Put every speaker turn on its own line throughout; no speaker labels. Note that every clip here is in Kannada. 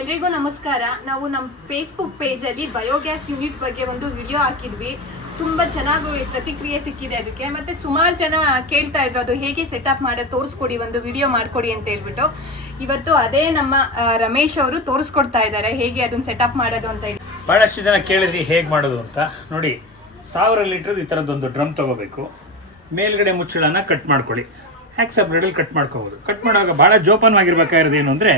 ಎಲ್ರಿಗೂ ನಮಸ್ಕಾರ. ನಾವು ನಮ್ಮ ಫೇಸ್ಬುಕ್ ಪೇಜಲ್ಲಿ ಬಯೋಗ್ಯಾಸ್ ಯೂನಿಟ್ ಬಗ್ಗೆ ಒಂದು ವಿಡಿಯೋ ಹಾಕಿದ್ವಿ. ತುಂಬಾ ಚೆನ್ನಾಗಿ ಪ್ರತಿಕ್ರಿಯೆ ಸಿಕ್ಕಿದೆ ಅದಕ್ಕೆ. ಮತ್ತೆ ಸುಮಾರು ಜನ ಕೇಳ್ತಾ ಇದ್ರು, ಅದು ಹೇಗೆ ಸೆಟಪ್ ಮಾಡೋದು ತೋರಿಸ್ಕೊಡಿ, ಒಂದು ವಿಡಿಯೋ ಮಾಡ್ಕೊಡಿ ಅಂತ ಹೇಳ್ಬಿಟ್ಟು. ಇವತ್ತು ಅದೇ ನಮ್ಮ ರಮೇಶ್ ಅವರು ತೋರಿಸ್ಕೊಡ್ತಾ ಇದ್ದಾರೆ ಹೇಗೆ ಅದನ್ನ ಸೆಟಪ್ ಮಾಡೋದು ಅಂತ ಹೇಳಿ.
ಭಾಳಷ್ಟು ಜನ ಕೇಳಿದ್ರಿ ಹೇಗೆ ಮಾಡೋದು ಅಂತ. ನೋಡಿ, ಸಾವಿರ ಲೀಟರ್ ಈ ಥರದ್ದೊಂದು ಡ್ರಮ್ ತಗೋಬೇಕು. ಮೇಲ್ಗಡೆ ಮುಚ್ಚಳನ ಕಟ್ ಮಾಡ್ಕೊಳ್ಳಿ. ಹ್ಯಾಕ್ಸಪ್ ರೆಡಲ್ ಕಟ್ ಮಾಡ್ಕೋಬೋದು. ಕಟ್ ಮಾಡುವಾಗ ಭಾಳ ಜೋಪಾನವಾಗಿರ್ಬೇಕಾಗಿರೋದು ಏನು ಅಂದರೆ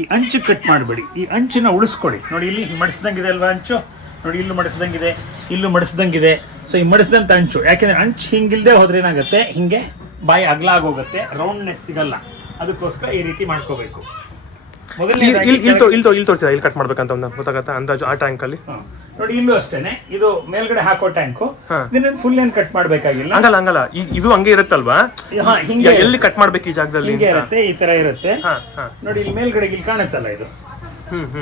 ಈ ಅಂಚು ಕಟ್ ಮಾಡಬೇಡಿ. ಈ ಅಂಚನ್ನ ಉಳಿಸ್ಕೊಡಿ. ನೋಡಿ, ಇಲ್ಲಿ ಮಡಿಸ್ದಂಗಿದೆ ಅಲ್ವಾ ಅಂಚು? ನೋಡಿ, ಇಲ್ಲೂ ಮಡಿಸ್ದಂಗಿದೆ ಇಲ್ಲೂ ಮಡಿಸ್ದಂಗಿದೆ. ಸೊ ಈ ಮಡಿಸಿದಂಥ ಅಂಚು, ಯಾಕೆಂದರೆ ಅಂಚು ಹಿಂಗಿಲ್ದೆ ಹೋದ್ರೆ ಏನಾಗುತ್ತೆ? ಹಿಂಗೆ ಬಾಯಿ ಅಗಲ ಆಗೋಗುತ್ತೆ ರೌಂಡ್ನೆಸ್ ಸಿಗಲ್ಲ. ಅದಕ್ಕೋಸ್ಕರ ಈ ರೀತಿ ಮಾಡ್ಕೋಬೇಕು.
ಇಲ್ಲಿ ಇಲ್ಲಿ ಇಲ್ಲಿ
ಇಲ್
ಇಲ್ಲಿ ತೋರಿಸಿದ ಇಲ್ಲಿ ಕಟ್ ಮಾಡ್ಬೇಕಂತ ಒಂದು ಗೊತ್ತಾಗತ್ತಾ ಅಂದಾಜು ಆ ಟ್ಯಾಂಕ್ ಅಲ್ಲಿ.
ನೋಡಿ ಇಲ್ಲೂ ಅಷ್ಟೇನೆ. ಇದು ಮೇಲ್ಗಡೆ ಹಾಕೋ ಟ್ಯಾಂಕು ನಿನ್ನ ಫುಲ್ ಏನ್ ಕಟ್ ಮಾಡ್ಬೇಕಾಗಿಲ್ಲ?
ಹಂಗಲ್ಲ ಹಂಗಲ್ಲ. ಇದು ಹಂಗೆ ಇರುತ್ತಲ್ವಾ?
ಹಾ, ಹಿಂಗೆ
ಎಲ್ಲಿ ಕಟ್ ಮಾಡ್ಬೇಕು ಈ ಜಾಗದಲ್ಲಿ
ಹಿಂಗೆ? ಇರುತ್ತೆ ಈ ತರ ಇರುತ್ತೆ. ನೋಡಿ ಇಲ್ಲಿ ಮೇಲ್ಗಡೆ ಇಲ್ಲಿ ಕಾಣುತ್ತಲ್ಲ ಇದು?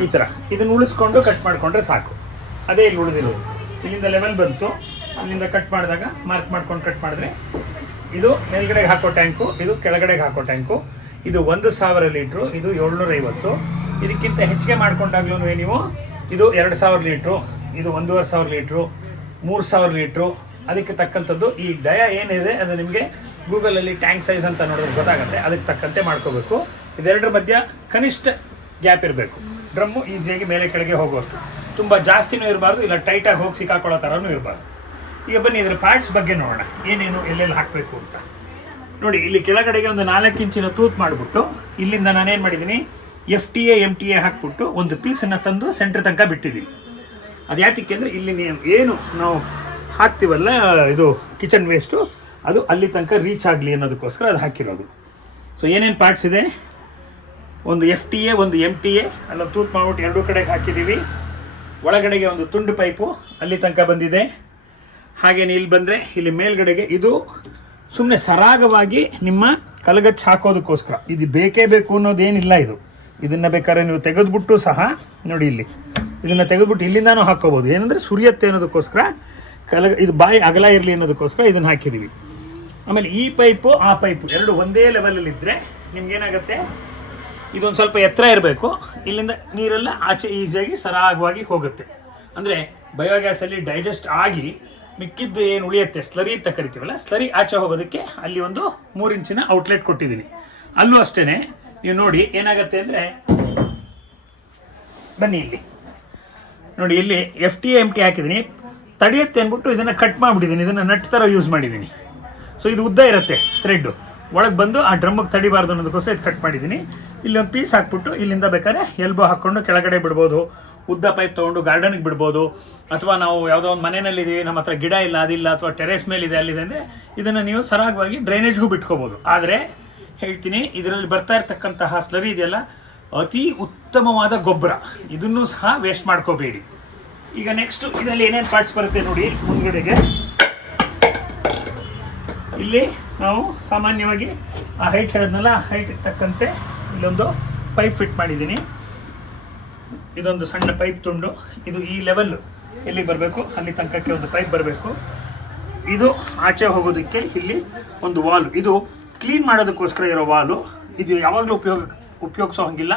ಈ ತರ. ಇದನ್ನ ಉಳಿಸ್ಕೊಂಡು ಕಟ್ ಮಾಡ್ಕೊಂಡ್ರೆ ಸಾಕು. ಅದೇ ಇಲ್ಲಿ ಉಳಿದಿರೋದು. ಇಲ್ಲಿಂದ ಲೆವೆಲ್ ಬಂತು. ಇಲ್ಲಿಂದ ಕಟ್ ಮಾಡಿದಾಗ ಮಾರ್ಕ್ ಮಾಡ್ಕೊಂಡು ಕಟ್ ಮಾಡಿದ್ರೆ ಇದು ಮೇಲ್ಗಡೆಗೆ ಹಾಕೋ ಟ್ಯಾಂಕು ಇದು ಕೆಳಗಡೆಗೆ ಹಾಕೋ ಟ್ಯಾಂಕು ಇದು ಒಂದು ಸಾವಿರ ಲೀಟ್ರು, ಇದು ಏಳ್ನೂರ ಐವತ್ತು ಇದಕ್ಕಿಂತ ಹೆಚ್ಚಿಗೆ ಮಾಡ್ಕೊಂಡಾಗ್ಲೂ ನೀವು ಇದು ಎರಡು ಸಾವಿರ ಲೀಟ್ರು, ಇದು ಒಂದೂವರೆ ಸಾವಿರ ಲೀಟ್ರು, ಮೂರು ಸಾವಿರ ಲೀಟ್ರು, ಅದಕ್ಕೆ ತಕ್ಕಂಥದ್ದು. ಈ ಡಯ ಏನಿದೆ, ಅದು ನಿಮಗೆ ಗೂಗಲಲ್ಲಿ ಟ್ಯಾಂಕ್ ಸೈಜ್ ಅಂತ ನೋಡಿದ್ರೆ ಗೊತ್ತಾಗುತ್ತೆ. ಅದಕ್ಕೆ ತಕ್ಕಂತೆ ಮಾಡ್ಕೋಬೇಕು. ಇದೆರಡರ ಮಧ್ಯ ಕನಿಷ್ಠ ಗ್ಯಾಪ್ ಇರಬೇಕು. ಡ್ರಮ್ಮು ಈಸಿಯಾಗಿ ಮೇಲೆ ಕೆಳಗೆ ಹೋಗುವಷ್ಟು. ತುಂಬ ಜಾಸ್ತಿನೂ ಇರಬಾರ್ದು, ಇಲ್ಲ ಟೈಟಾಗಿ ಹೋಗಿ ಸಿಕ್ಕಾಕೊಳ್ಳೋ ಥರನೂ ಇರಬಾರ್ದು. ಈಗ ಬನ್ನಿ ಇದರ ಪಾರ್ಟ್ಸ್ ಬಗ್ಗೆ ನೋಡೋಣ. ಏನೇನು, ಎಲ್ಲೆಲ್ಲಿ ಹಾಕಬೇಕು ಅಂತ. ನೋಡಿ, ಇಲ್ಲಿ ಕೆಳಗಡೆಗೆ ಒಂದು ನಾಲ್ಕು ಇಂಚಿನ ತೂತ್ ಮಾಡಿಬಿಟ್ಟು, ಇಲ್ಲಿಂದ ನಾನೇನು ಮಾಡಿದ್ದೀನಿ? F T A M T A ಹಾಕ್ಬಿಟ್ಟು ಒಂದು ಪೀಸನ್ನು ತಂದು ಸೆಂಟ್ರ್ ತನಕ ಬಿಟ್ಟಿದ್ದೀನಿ. ಅದು ಯಾತಕ್ಕೆ ಅಂದರೆ, ಇಲ್ಲಿ ನೀವು ಏನು ನಾವು ಹಾಕ್ತೀವಲ್ಲ, ಇದು ಕಿಚನ್ ವೇಸ್ಟು ಅದು ಅಲ್ಲಿ ತನಕ ರೀಚ್ ಆಗಲಿ ಅನ್ನೋದಕ್ಕೋಸ್ಕರ ಅದು ಹಾಕಿರೋದು. ಸೊ ಏನೇನು ಪಾರ್ಟ್ಸ್ ಇದೆ? ಒಂದು ಎಫ್ ಟಿ ಎ ಒಂದು ಎಂ ಟಿ ಎ ಅಲ್ಲೊಂದು ತೂತ್ ಮಾಡಿಬಿಟ್ಟು ಎರಡೂ ಕಡೆಗೆ ಹಾಕಿದ್ದೀವಿ. ಒಳಗಡೆಗೆ ಒಂದು ತುಂಡು ಪೈಪು ಅಲ್ಲಿ ತನಕ ಬಂದಿದೆ. ಹಾಗೇನೆ ಇಲ್ಲಿ ಬಂದರೆ, ಇಲ್ಲಿ ಮೇಲ್ಗಡೆಗೆ ಇದು ಸುಮ್ಮನೆ ಸರಾಗವಾಗಿ ನಿಮ್ಮ ಕಲಗಚ್ಚ ಹಾಕೋದಕ್ಕೋಸ್ಕರ. ಇದು ಬೇಕೇ ಬೇಕು ಅನ್ನೋದೇನಿಲ್ಲ ಇದು. ಇದನ್ನು ಬೇಕಾದ್ರೆ ನೀವು ತೆಗೆದುಬಿಟ್ಟು ಸಹ ನೋಡಿ ಇಲ್ಲಿ. ಇದನ್ನು ತೆಗೆದುಬಿಟ್ಟು ಇಲ್ಲಿಂದಾನು ಹಾಕ್ಕೋಬೋದು ಏನಂದರೆ ಸುರಿಯತ್ತೆ ಅನ್ನೋದಕ್ಕೋಸ್ಕರ, ಕಲಗ, ಇದು ಬಾಯಿ ಅಗಲ ಇರಲಿ ಅನ್ನೋದಕ್ಕೋಸ್ಕರ ಇದನ್ನು ಹಾಕಿದ್ದೀವಿ ಆಮೇಲೆ ಈ ಪೈಪು, ಆ ಪೈಪು ಎರಡು ಒಂದೇ ಲೆವೆಲಲ್ಲಿ ಇದ್ದರೆ ನಿಮ್ಗೇನಾಗುತ್ತೆ? ಇದೊಂದು ಸ್ವಲ್ಪ ಎತ್ತರ ಇರಬೇಕು. ಇಲ್ಲಿಂದ ನೀರೆಲ್ಲ ಆಚೆ ಈಸಿಯಾಗಿ ಸರಾಗವಾಗಿ ಹೋಗುತ್ತೆ. ಅಂದರೆ ಬಯೋಗ್ಯಾಸಲ್ಲಿ ಡೈಜೆಸ್ಟ್ ಆಗಿ ಮಿಕ್ಕಿದ್ದು ಏನು ಉಳಿಯುತ್ತೆ? ಸ್ಲರಿ ಅಂತ ಕರಿತೀವಲ್ಲ ಸ್ಲರಿ ಆಚೆ ಹೋಗೋದಕ್ಕೆ ಅಲ್ಲಿ ಒಂದು ಮೂರು ಇಂಚಿನ ಔಟ್ಲೆಟ್ ಕೊಟ್ಟಿದ್ದೀನಿ. ಅಲ್ಲೂ ಅಷ್ಟೇ ನೀವು ನೋಡಿ ಏನಾಗುತ್ತೆ ಅಂದರೆ, ಬನ್ನಿ ಇಲ್ಲಿ. ನೋಡಿ ಇಲ್ಲಿ ಎಫ್ ಟಿ ಎಂ ಟಿ ಹಾಕಿದ್ದೀನಿ. ತಡೆಯುತ್ತೆ ಅಂದ್ಬಿಟ್ಟು ಇದನ್ನು ಕಟ್ ಮಾಡಿಬಿಟ್ಟಿದ್ದೀನಿ. ಇದನ್ನು ನಟ್ ಥರ ಯೂಸ್ ಮಾಡಿದ್ದೀನಿ. ಸೊ ಇದು ಉದ್ದ ಇರುತ್ತೆ ಥ್ರೆಡ್ಡು ಒಳಗೆ ಬಂದು ಆ ಡ್ರಮ್ಮಿಗೆ ತಡಿಬಾರ್ದು ಅನ್ನೋದಕ್ಕೋಸ್ಕರ ಇದು ಕಟ್ ಮಾಡಿದ್ದೀನಿ. ಇಲ್ಲಿ ಒಂದು ಪೀಸ್ ಹಾಕ್ಬಿಟ್ಟು ಇಲ್ಲಿಂದ ಬೇಕಾದ್ರೆ ಎಲ್ಬೋ ಹಾಕ್ಕೊಂಡು ಕೆಳಗಡೆ ಬಿಡ್ಬೋದು. ಉದ್ದ ಪೈಪ್ ತೊಗೊಂಡು ಗಾರ್ಡನಿಗೆ ಬಿಡ್ಬೋದು. ಅಥವಾ ನಾವು ಯಾವುದೋ ಒಂದು ಮನೆಯಲ್ಲಿದ್ದೀವಿ ನಮ್ಮ ಹತ್ರ ಗಿಡ ಇಲ್ಲ, ಅದಿಲ್ಲ, ಅಥವಾ ಟೆರೇಸ್ ಮೇಲಿದೆ, ಅಲ್ಲಿದೆ ಅಂದರೆ ಇದನ್ನು ನೀವು ಸರಾಗವಾಗಿ ಡ್ರೈನೇಜ್ಗೂ ಬಿಟ್ಕೋಬೋದು. ಆದರೆ ಹೇಳ್ತೀನಿ, ಇದರಲ್ಲಿ ಬರ್ತಾ ಇರತಕ್ಕಂತಹ ಸ್ಲರಿ ಇದೆಯಲ್ಲ, ಅತಿ ಉತ್ತಮವಾದ ಗೊಬ್ಬರ. ಇದನ್ನು ಸಹ ವೇಸ್ಟ್ ಮಾಡ್ಕೋಬೇಡಿ. ಈಗ ನೆಕ್ಸ್ಟು ಇದರಲ್ಲಿ ಏನೇನು ಪಾರ್ಟ್ಸ್ ಬರುತ್ತೆ ನೋಡಿ, ಮುಂದ್ಗಡೆಗೆ. ಇಲ್ಲಿ ನಾವು ಸಾಮಾನ್ಯವಾಗಿ ಆ ಹೈಟ್ ಹೇಳಿದ್ನಲ್ಲ, ಆ ಹೈಟ್ ತಕ್ಕಂತೆ ಇಲ್ಲೊಂದು ಪೈಪ್ ಫಿಟ್ ಮಾಡಿದ್ದೀನಿ. ಇದೊಂದು ಸಣ್ಣ ಪೈಪ್ ತುಂಡು. ಇದು ಈ ಲೆವೆಲ್ ಎಲ್ಲಿ ಬರಬೇಕು? ಅಲ್ಲಿ ತನಕಕ್ಕೆ ಒಂದು ಪೈಪ್ ಬರಬೇಕು. ಇದು ಆಚೆ ಹೋಗೋದಕ್ಕೆ ಇಲ್ಲಿ ಒಂದು ವಾಲ್ ಇದು ಕ್ಲೀನ್ ಮಾಡೋದಕ್ಕೋಸ್ಕರ ಇರೋ ವಾಲು ಇದು ಯಾವಾಗಲೂ ಉಪಯೋಗ, ಉಪಯೋಗಿಸೋ ಹಂಗಿಲ್ಲ.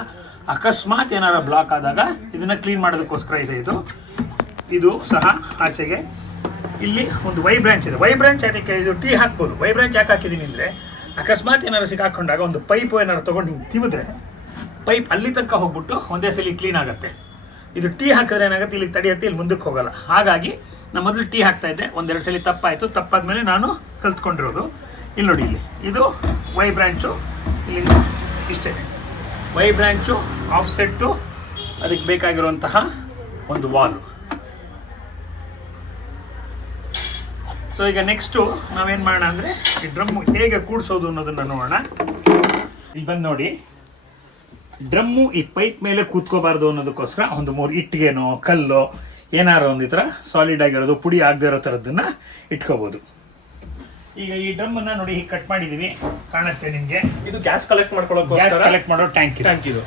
ಅಕಸ್ಮಾತ್ ಏನಾರ ಬ್ಲಾಕ್ ಆದಾಗ ಇದನ್ನು ಕ್ಲೀನ್ ಮಾಡೋದಕ್ಕೋಸ್ಕರ ಇದೆ ಇದು. ಇದು ಸಹ ಆಚೆಗೆ. ಇಲ್ಲಿ ಒಂದು ವೈ ಬ್ರಾಂಚ್ ಇದೆ. ವೈ ಬ್ರಾಂಚ್ ಅದಕ್ಕೆ ಇದು ಟೀ ಹಾಕ್ಬೋದು? ವೈ ಬ್ರಾಂಚ್ ಯಾಕೆ ಹಾಕಿದ್ದೀನಿ ಅಂದರೆ ಅಕಸ್ಮಾತ್ ಏನಾರು ಸಿಕ್ಕಾಕೊಂಡಾಗ ಒಂದು ಪೈಪ್ ಏನಾರು ತೊಗೊಂಡು ಹಿಂಗೆ ತಿವಿದ್ರೆ ಪೈಪ್ ಅಲ್ಲಿ ತನಕ ಹೋಗ್ಬಿಟ್ಟು ಒಂದೇ ಸಲ ಕ್ಲೀನ್ ಆಗುತ್ತೆ. ಇದು ಟೀ ಹಾಕಿದ್ರೆ ಏನಾಗುತ್ತೆ? ಇಲ್ಲಿ ತಡೆಯುತ್ತೆ, ಇಲ್ಲಿ ಮುಂದಕ್ಕೆ ಹೋಗಲ್ಲ. ಹಾಗಾಗಿ ನಾನು ಮೊದಲು ಟೀ ಹಾಕ್ತಾ ಇದ್ದೆ. ಒಂದೆರಡು ಸಲ ತಪ್ಪಾಯಿತು. ತಪ್ಪಾದ ಮೇಲೆ ನಾನು ಕಲ್ತ್ಕೊಂಡಿರೋದು. ಇಲ್ಲಿ ನೋಡಿ ಇಲ್ಲಿ. ಇದು ವೈ ಬ್ರ್ಯಾಂಚು ಇಲ್ಲಿ ಇಷ್ಟೇ. ವೈ ಬ್ರ್ಯಾಂಚು ಆಫ್ ಸೆಟ್ಟು ಅದಕ್ಕೆ ಬೇಕಾಗಿರುವಂತಹ ಒಂದು ವಾಲು ಸೊ ಈಗ ನೆಕ್ಸ್ಟು ನಾವೇನು ಮಾಡೋಣ ಅಂದರೆ, ಈ ಡ್ರಮ್ ಹೇಗೆ ಕೂಡಿಸೋದು ಅನ್ನೋದನ್ನು ನೋಡೋಣ. ಇಲ್ಲಿ ಬಂದು ನೋಡಿ. ಡ್ರಮ್ಮು ಈ ಪೈಪ್ ಮೇಲೆ ಕೂತ್ಕೋಬಾರ್ದು ಅನ್ನೋದಕ್ಕೋಸ್ಕರ ಒಂದು ಮೂರು ಇಟ್ಟಿಗೆನೋ ಕಲ್ಲೋ ಏನಾರೋ ಒಂದು ಈ ಥರ ಸಾಲಿಡ್ ಆಗಿರೋದು ಪುಡಿ ಆಗದೆ ಇರೋ ಥರದ್ದನ್ನು ಇಟ್ಕೋಬೋದು. ಈಗ ಈ ಡ್ರಮ್ಮನ್ನು ನೋಡಿ ಹೀಗೆ ಕಟ್ ಮಾಡಿದ್ದೀವಿ ಕಾಣುತ್ತೆ ನಿಮಗೆ.
ಇದು ಗ್ಯಾಸ್ ಕಲೆಕ್ಟ್
ಗ್ಯಾಸ್ ಕಲೆಕ್ಟ್ ಮಾಡೋ ಟ್ಯಾಂಕ್
ಟ್ಯಾಂಕ್ ಇದು.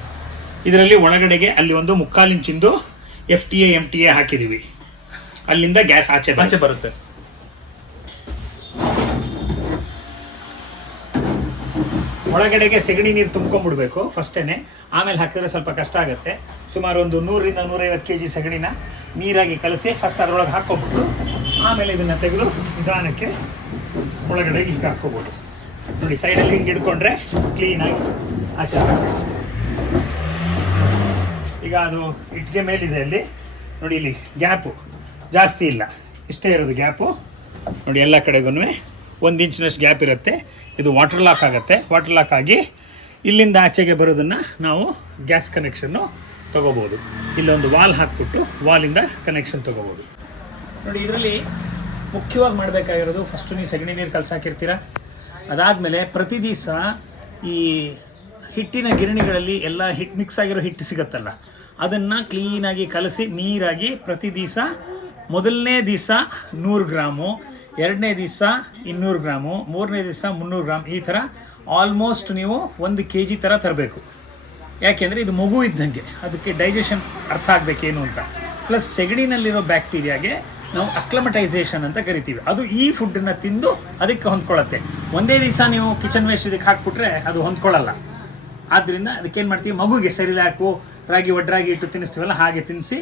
ಇದರಲ್ಲಿ ಒಳಗಡೆಗೆ ಅಲ್ಲಿ ಒಂದು ಮುಕ್ಕಾಲು ಇಂಚಿಂದು F T A M T A ಹಾಕಿದ್ದೀವಿ ಅಲ್ಲಿಂದ ಗ್ಯಾಸ್ ಆಚೆ.
ಆಚೆ ಬರುತ್ತೆ.
ಒಳಗಡೆಗೆ ಸೆಗಣಿ ನೀರು ತುಂಬ್ಕೊಂಡ್ಬಿಡ್ಬೇಕು ಫಸ್ಟೇನೆ ಆಮೇಲೆ ಹಾಕಿದ್ರೆ ಸ್ವಲ್ಪ ಕಷ್ಟ ಆಗುತ್ತೆ. ಸುಮಾರು ಒಂದು ನೂರರಿಂದ ನೂರೈವತ್ತು ಕೆ ಜಿ ಸೆಗಣಿನ ನೀರಾಗಿ ಕಲಸಿ ಫಸ್ಟ್ ಅದರೊಳಗೆ ಹಾಕ್ಕೊಂಬಿಟ್ಟು ಆಮೇಲೆ ಇದನ್ನು ತೆಗೆದು ನಿಧಾನಕ್ಕೆ ಒಳಗಡೆಗೆ ಹಿಂಗೆ ಹಾಕ್ಕೋಬೋದು. ನೋಡಿ, ಸೈಡಲ್ಲಿ ಹಿಂಗೆ ಹಿಡ್ಕೊಂಡ್ರೆ ಕ್ಲೀನಾಗಿ ಆಚಾರ ಈಗ ಅದು ಇಟ್ಟಿಗೆ ಮೇಲಿದೆ ಅಲ್ಲಿ. ನೋಡಿ, ಇಲ್ಲಿ ಗ್ಯಾಪು ಜಾಸ್ತಿ ಇಲ್ಲ. ಇಷ್ಟೇ ಇರೋದು ಗ್ಯಾಪು. ನೋಡಿ, ಎಲ್ಲ ಕಡೆಗೂ ಒಂದು ಇಂಚಿನಷ್ಟು ಗ್ಯಾಪ್ ಇರುತ್ತೆ. ಇದು ವಾಟರ್ ಲಾಕ್ ಆಗುತ್ತೆ. ವಾಟರ್ ಲಾಕ್ ಆಗಿ ಇಲ್ಲಿಂದ ಆಚೆಗೆ ಬರೋದನ್ನು ನಾವು ಗ್ಯಾಸ್ ಕನೆಕ್ಷನ್ನು ತೊಗೋಬೋದು. ಇಲ್ಲೊಂದು ವಾಲ್ ಹಾಕ್ಬಿಟ್ಟು ವಾಲಿಂದ ಕನೆಕ್ಷನ್ ತೊಗೋಬೋದು. ನೋಡಿ, ಇದರಲ್ಲಿ ಮುಖ್ಯವಾಗಿ ಮಾಡಬೇಕಾಗಿರೋದು ಫಸ್ಟು ನೀವು ಸಗಣಿ ನೀರು ಕಲಸಾಕಿರ್ತೀರ ಅದಾದಮೇಲೆ ಪ್ರತಿ ದಿವಸ ಈ ಹಿಟ್ಟಿನ ಗಿರಣಿಗಳಲ್ಲಿ ಎಲ್ಲ ಹಿಟ್ ಮಿಕ್ಸ್ ಆಗಿರೋ ಹಿಟ್ಟು ಸಿಗುತ್ತಲ್ಲ. ಅದನ್ನು ಕ್ಲೀನಾಗಿ ಕಲಸಿ ನೀರಾಗಿ ಪ್ರತಿ ದಿವಸ ಮೊದಲನೇ ದಿವಸ ನೂರು ಗ್ರಾಮು ಎರಡನೇ ದಿವಸ ಇನ್ನೂರು ಗ್ರಾಮು, ಮೂರನೇ ದಿವಸ ಮುನ್ನೂರು ಗ್ರಾಮ್. ಈ ಥರ ಆಲ್ಮೋಸ್ಟ್ ನೀವು ಒಂದು ಕೆ ಜಿ ಥರ ತರಬೇಕು. ಯಾಕೆಂದರೆ ಇದು ಮಗು ಇದ್ದಂಗೆ. ಅದಕ್ಕೆ ಡೈಜೆಷನ್ ಅರ್ಥ ಆಗಬೇಕೇನು ಅಂತ. ಪ್ಲಸ್ ಸೆಗಣಿನಲ್ಲಿರೋ ಬ್ಯಾಕ್ಟೀರಿಯಾಗೆ ನಾವು ಅಕ್ಲಮಟೈಸೇಷನ್ ಅಂತ ಕರಿತೀವಿ. ಅದು ಈ ಫುಡ್ಡನ್ನು ತಿಂದು ಅದಕ್ಕೆ ಹೊಂದ್ಕೊಳ್ಳುತ್ತೆ. ಒಂದೇ ದಿವಸ ನೀವು ಕಿಚನ್ ವೇಸ್ಟ್ ಇದಕ್ಕೆ ಹಾಕ್ಬಿಟ್ರೆ ಅದು ಹೊಂದ್ಕೊಳ್ಳಲ್ಲ. ಆದ್ದರಿಂದ ಅದಕ್ಕೇನು ಮಾಡ್ತೀವಿ? ಮಗುಗೆ ಸರಿಲಾಕು ರಾಗಿ, ಒಡ್ರಾಗಿ ಇಟ್ಟು ತಿನ್ನಿಸ್ತೀವಲ್ಲ, ಹಾಗೆ ತಿನ್ನಿಸಿ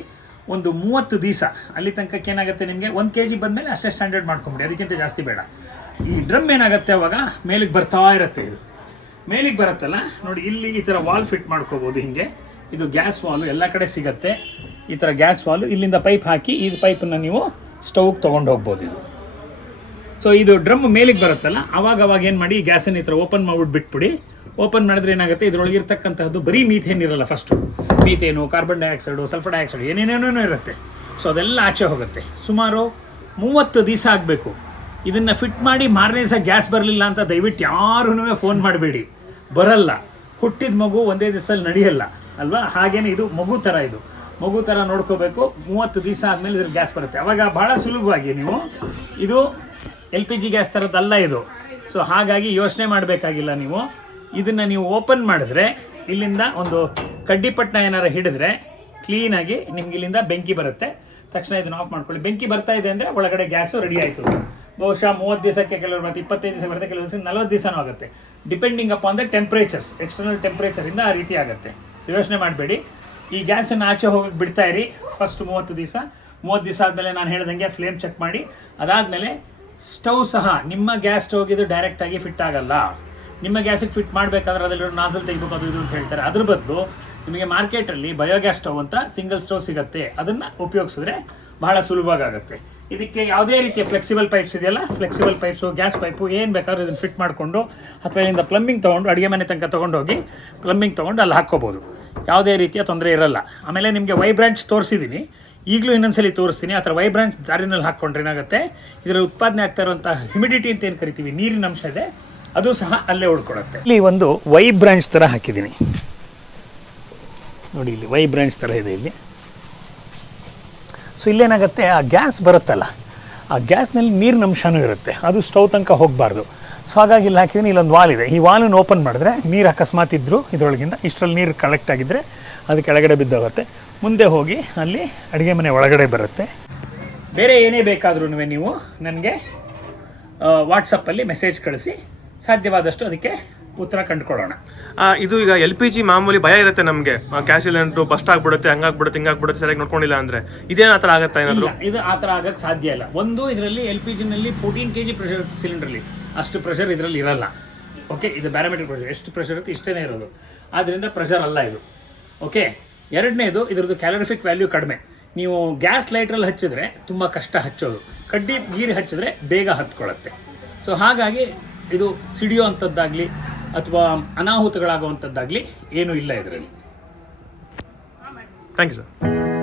ಒಂದು ಮೂವತ್ತು ದಿವಸ, ಅಲ್ಲಿ ತನಕಕ್ಕೆ ಏನಾಗುತ್ತೆ ನಿಮಗೆ? ಒಂದು ಕೆ ಜಿ ಬಂದಮೇಲೆ ಅಷ್ಟೇ ಸ್ಟ್ಯಾಂಡರ್ಡ್ ಮಾಡ್ಕೊಂಬಿಡಿ, ಅದಕ್ಕಿಂತ ಜಾಸ್ತಿ ಬೇಡ. ಈ ಡ್ರಮ್ ಏನಾಗುತ್ತೆ ಅವಾಗ? ಮೇಲಿಗೆ ಬರ್ತಾ ಇರುತ್ತೆ ಇದು. ಮೇಲಿಗೆ ಬರುತ್ತಲ್ಲ? ನೋಡಿ, ಇಲ್ಲಿ ಈ ಥರ ವಾಲ್ ಫಿಟ್ ಮಾಡ್ಕೋಬೋದು ಹಿಂಗೆ. ಇದು ಗ್ಯಾಸ್ ವಾಲು ಎಲ್ಲ ಕಡೆ ಸಿಗತ್ತೆ. ಈ ಥರ ಗ್ಯಾಸ್ ವಾಲು ಇಲ್ಲಿಂದ ಪೈಪ್ ಹಾಕಿ, ಈ ಪೈಪನ್ನು ನೀವು ಸ್ಟವ್ಗೆ ತೊಗೊಂಡು ಹೋಗ್ಬೋದು ಇದು. ಸೊ ಇದು ಡ್ರಮ್ ಮೇಲಿಗೆ ಬರುತ್ತಲ್ಲ? ಅವಾಗ ಅವಾಗ ಏನು ಮಾಡಿ? ಗ್ಯಾಸನ್ನು ಈ ಥರ ಓಪನ್ ಮಾಡ್ಬಿಟ್ಟು ಬಿಟ್ಬಿಡಿ. ಓಪನ್ ಮಾಡಿದ್ರೆ ಏನಾಗುತ್ತೆ? ಇದರೊಳಗಿರ್ತಕ್ಕಂತಹದ್ದು ಬರೀ ಮೀಥೇನ್ ಇರಲ್ಲ first methane carbon dioxide sulphur dioxide ಏನೇನೇನೋ ಇರುತ್ತೆ. ಸೊ ಅದೆಲ್ಲ ಆಚೆ ಹೋಗುತ್ತೆ. ಸುಮಾರು ಮೂವತ್ತು ದಿವಸ ಆಗಬೇಕು. ಇದನ್ನು ಫಿಟ್ ಮಾಡಿ ಮಾರನೇ ದಿವಸ ಗ್ಯಾಸ್ ಬರಲಿಲ್ಲ ಅಂತ ದಯವಿಟ್ಟು ಯಾರೂ ಫೋನ್ ಮಾಡಬೇಡಿ. ಬರಲ್ಲ. ಹುಟ್ಟಿದ ಮಗು ಒಂದೇ ದಿವಸದಲ್ಲಿ ನಡೆಯಲ್ಲ. ಅಲ್ವಾ? ಹಾಗೇನೆ ಇದು ಮಗು ಥರ ಇದು. ಮಗು ಥರ ನೋಡ್ಕೋಬೇಕು. ಮೂವತ್ತು ದಿವಸ ಆದಮೇಲೆ ಇದ್ರ ಗ್ಯಾಸ್ ಬರುತ್ತೆ. ಅವಾಗ ಭಾಳ ಸುಲಭವಾಗಿ ನೀವು ಇದು ಎಲ್ ಪಿ ಜಿ ಗ್ಯಾಸ್ ಥರದ್ದಲ್ಲ ಇದು. ಸೊ ಹಾಗಾಗಿ ಯೋಚನೆ ಮಾಡಬೇಕಾಗಿಲ್ಲ ನೀವು. ಇದನ್ನು ನೀವು ಓಪನ್ ಮಾಡಿದ್ರೆ ಇಲ್ಲಿಂದ ಒಂದು ಕಡ್ಡಿಪಟ್ಟನ ಏನಾರು ಹಿಡಿದ್ರೆ ಕ್ಲೀನಾಗಿ ನಿಮ್ಗೆ ಇಲ್ಲಿಂದ ಬೆಂಕಿ ಬರುತ್ತೆ. ತಕ್ಷಣ ಇದನ್ನು ಆಫ್ ಮಾಡ್ಕೊಳ್ಳಿ. ಬೆಂಕಿ ಬರ್ತಾ ಇದೆ ಅಂದರೆ ಒಳಗಡೆ ಗ್ಯಾಸು ರೆಡಿ ಆಯಿತು. ಬಹುಶಃ ಮೂವತ್ತು ದಿವಸಕ್ಕೆ ಕೆಲವರು ಮತ್ತೆ ಇಪ್ಪತ್ತೈದು ದಿವಸ ಬರುತ್ತೆ ಕೆಲವು ದಿವಸ ನಲ್ವತ್ತು ದಿವಸನೂ ಆಗುತ್ತೆ. Depending up the temperatures external ಟೆಂಪ್ರೇಚರಿಂದ ಆ ರೀತಿ ಆಗುತ್ತೆ. ಯೋಚನೆ ಮಾಡಬೇಡಿ. ಈ ಗ್ಯಾಸನ್ನು ಆಚೆ ಹೋಗಕ್ಕೆ ಬಿಡ್ತಾ ಇರಿ. ಫಸ್ಟ್ ಮೂವತ್ತು ದಿವಸ. ಮೂವತ್ತು ದಿವಸ ಆದಮೇಲೆ ನಾನು ಹೇಳ್ದಂಗೆ ಫ್ಲೇಮ್ ಚೆಕ್ ಮಾಡಿ. ಅದಾದಮೇಲೆ ಸ್ಟವ್ ಸಹ ನಿಮ್ಮ ಗ್ಯಾಸ್ ಸ್ಟವ್ಗೆ ಇದು ಡೈರೆಕ್ಟಾಗಿ ಫಿಟ್ ಆಗಲ್ಲ. ನಿಮ್ಮ ಗ್ಯಾಸಿಗೆ ಫಿಟ್ ಮಾಡಬೇಕಾದ್ರೆ ಅದರಲ್ಲಿರೋ ನಾಸಲ್ ತೆಗಿಬೇಕು ಅದು ಇದು ಅಂತ ಹೇಳ್ತಾರೆ. ಅದ್ರ ಬದಲು ನಿಮಗೆ ಮಾರ್ಕೆಟಲ್ಲಿ ಬಯೋಗ್ಯಾಸ್ ಸ್ಟವ್ ಅಂತ ಸಿಂಗಲ್ ಸ್ಟವ್ ಸಿಗುತ್ತೆ. ಅದನ್ನು ಉಪಯೋಗಿಸಿದ್ರೆ ಬಹಳ ಸುಲಭವಾಗುತ್ತೆ. ಇದಕ್ಕೆ ಯಾವುದೇ ರೀತಿಯ ಫ್ಲೆಕ್ಸಿಬಲ್ ಪೈಪ್ಸ್ ಇದೆಯಲ್ಲ? ಫ್ಲೆಕ್ಸಿಬಲ್ ಪೈಪ್ಸು ಗ್ಯಾಸ್ ಪೈಪು ಏನು ಬೇಕಾದ್ರೂ ಇದನ್ನು ಫಿಟ್ ಮಾಡಿಕೊಂಡು ಅಥವಾ ಇಲ್ಲಿಂದ ಪ್ಲಂಬಿಂಗ್ ತೊಗೊಂಡು, ಅಡುಗೆ ಮನೆ ತನಕ ತೊಗೊಂಡೋಗಿ ಪ್ಲಂಬಿಂಗ್ ತೊಗೊಂಡು ಅಲ್ಲಿ ಹಾಕ್ಕೋಬೋದು. ಯಾವುದೇ ರೀತಿಯ ತೊಂದರೆ ಇರಲ್ಲ. ಆಮೇಲೆ ನಿಮಗೆ ವೈ ಬ್ರಾಂಚ್ ತೋರಿಸಿದ್ದೀನಿ ಈಗಲೂ ಇನ್ನೊಂದ್ಸಲಿ ತೋರಿಸ್ತೀನಿ. ಆ ಥರ ವೈ ಬ್ರಾಂಚ್ ಜಾರಿನಲ್ಲಿ ಹಾಕ್ಕೊಂಡ್ರೆ ಏನಾಗುತ್ತೆ? ಇದರ ಉತ್ಪಾದನೆ ಆಗ್ತಾ ಇರುವಂಥ ಹ್ಯುಮಿಡಿಟಿ ಅಂತ ಏನು ಕರಿತೀವಿ? ನೀರಿನ ಅಂಶ ಇದೆ. ಅದು ಸಹ ಅಲ್ಲೇ ಉಳ್ಕೊಳತ್ತೆ. ಇಲ್ಲಿ ಒಂದು ವೈ ಬ್ರಾಂಚ್ ಥರ ಹಾಕಿದ್ದೀನಿ. ನೋಡಿ ಇಲ್ಲಿ ವೈ ಬ್ರಾಂಚ್ ಥರ ಇದೆ ಇಲ್ಲಿ. ಸೊ ಇಲ್ಲೇನಾಗುತ್ತೆ, ಆ ಗ್ಯಾಸ್ ಬರುತ್ತಲ್ಲ, ಆ ಗ್ಯಾಸ್ನಲ್ಲಿ ನೀರಿನ ಅಂಶನೂ ಇರುತ್ತೆ. ಅದು ಸ್ಟೌ ತನಕ ಹೋಗಬಾರ್ದು. ಸೊ ಹಾಗಾಗಿ ಇಲ್ಲಿ ಹಾಕಿದ್ದೀನಿ, ಇಲ್ಲೊಂದು ವಾಲ್ ಇದೆ. ಈ ವಾಲನ್ನು ಓಪನ್ ಮಾಡಿದ್ರೆ ನೀರು ಅಕಸ್ಮಾತ್ ಇದ್ದರೂ ಇದರೊಳಗಿಂದ ಇಷ್ಟರಲ್ಲಿ ನೀರು ಕಲೆಕ್ಟ್ ಆಗಿದ್ದರೆ ಅದು ಕೆಳಗಡೆ ಬಿದ್ದೋಗುತ್ತೆ. ಮುಂದೆ ಹೋಗಿ ಅಲ್ಲಿ ಅಡುಗೆ ಮನೆ ಒಳಗಡೆ ಬರುತ್ತೆ. ಬೇರೆ ಏನೇ ಬೇಕಾದ್ರೂ ನೀವು ನನಗೆ ವಾಟ್ಸಪ್ಪಲ್ಲಿ ಮೆಸೇಜ್ ಕಳಿಸಿ. ಸಾಧ್ಯವಾದಷ್ಟು ಅದಕ್ಕೆ ಉತ್ತರ ಕಂಡುಕೊಳ್ಳೋಣ.
ಇದು ಈಗ ಎಲ್ ಪಿ ಜಿ ಮಾಮೂಲಿ ಭಯ ಇರುತ್ತೆ ನಮಗೆ. ಗ್ಯಾಸ್ ಸಿಲಿಂಡರ್ ಬಸ್ಟ್ ಆಗ್ಬಿಡುತ್ತೆ ಹಂಗಾಗ್ಬಿಡುತ್ತೆ ಹಿಂಗಾಗ್ಬಿಡುತ್ತೆ ಸರಿಯಾಗಿ ನೋಡ್ಕೊಂಡಿಲ್ಲ ಅಂದ್ರೆ. ಇದೇನು ಆ ಥರ ಆಗುತ್ತೆ ಏನಾದ್ರು?
ಇದು ಆ ಥರ ಆಗಕ್ಕೆ ಸಾಧ್ಯ ಇಲ್ಲ. ಒಂದು ಇದರಲ್ಲಿ ಎಲ್ ಪಿ ಜಿನಲ್ಲಿ ಫೋರ್ಟೀನ್ ಕೆ ಜಿ ಪ್ರೆಷರ್ ಸಿಲಿಂಡ್ರಲ್ಲಿ. ಅಷ್ಟು ಪ್ರೆಷರ್ ಇದರಲ್ಲಿ ಇರಲ್ಲ. ಓಕೆ ಇದು ಬ್ಯಾರೋಮೆಟ್ರಿಕ್ ಪ್ರೆಷರ್ ಎಷ್ಟು ಪ್ರೆಷರ್ ಇರುತ್ತೆ ಇಷ್ಟೇ ಇರೋದು. ಆದ್ದರಿಂದ ಪ್ರೆಷರ್ ಅಲ್ಲ ಇದು. ಓಕೆ ಎರಡನೇದು ಇದರದ್ದು ಕ್ಯಾಲರಿಫಿಕ್ ವ್ಯಾಲ್ಯೂ ಕಡಿಮೆ. ನೀವು ಗ್ಯಾಸ್ ಲೈಟ್ರಲ್ಲಿ ಹಚ್ಚಿದ್ರೆ ತುಂಬ ಕಷ್ಟ ಹಚ್ಚೋದು. ಕಡ್ಡಿ ಗೀರಿ ಹಚ್ಚಿದ್ರೆ ಬೇಗ ಹತ್ಕೊಳ್ಳುತ್ತೆ. ಸೊ ಹಾಗಾಗಿ ಇದು ಸಿಡಿಯೋ ಅಂಥದ್ದಾಗಲಿ ಅಥವಾ ಅನಾಹುತಗಳಾಗುವಂಥದ್ದಾಗಲಿ ಏನೂ ಇಲ್ಲ ಇದರಲ್ಲಿ.
Thank you sir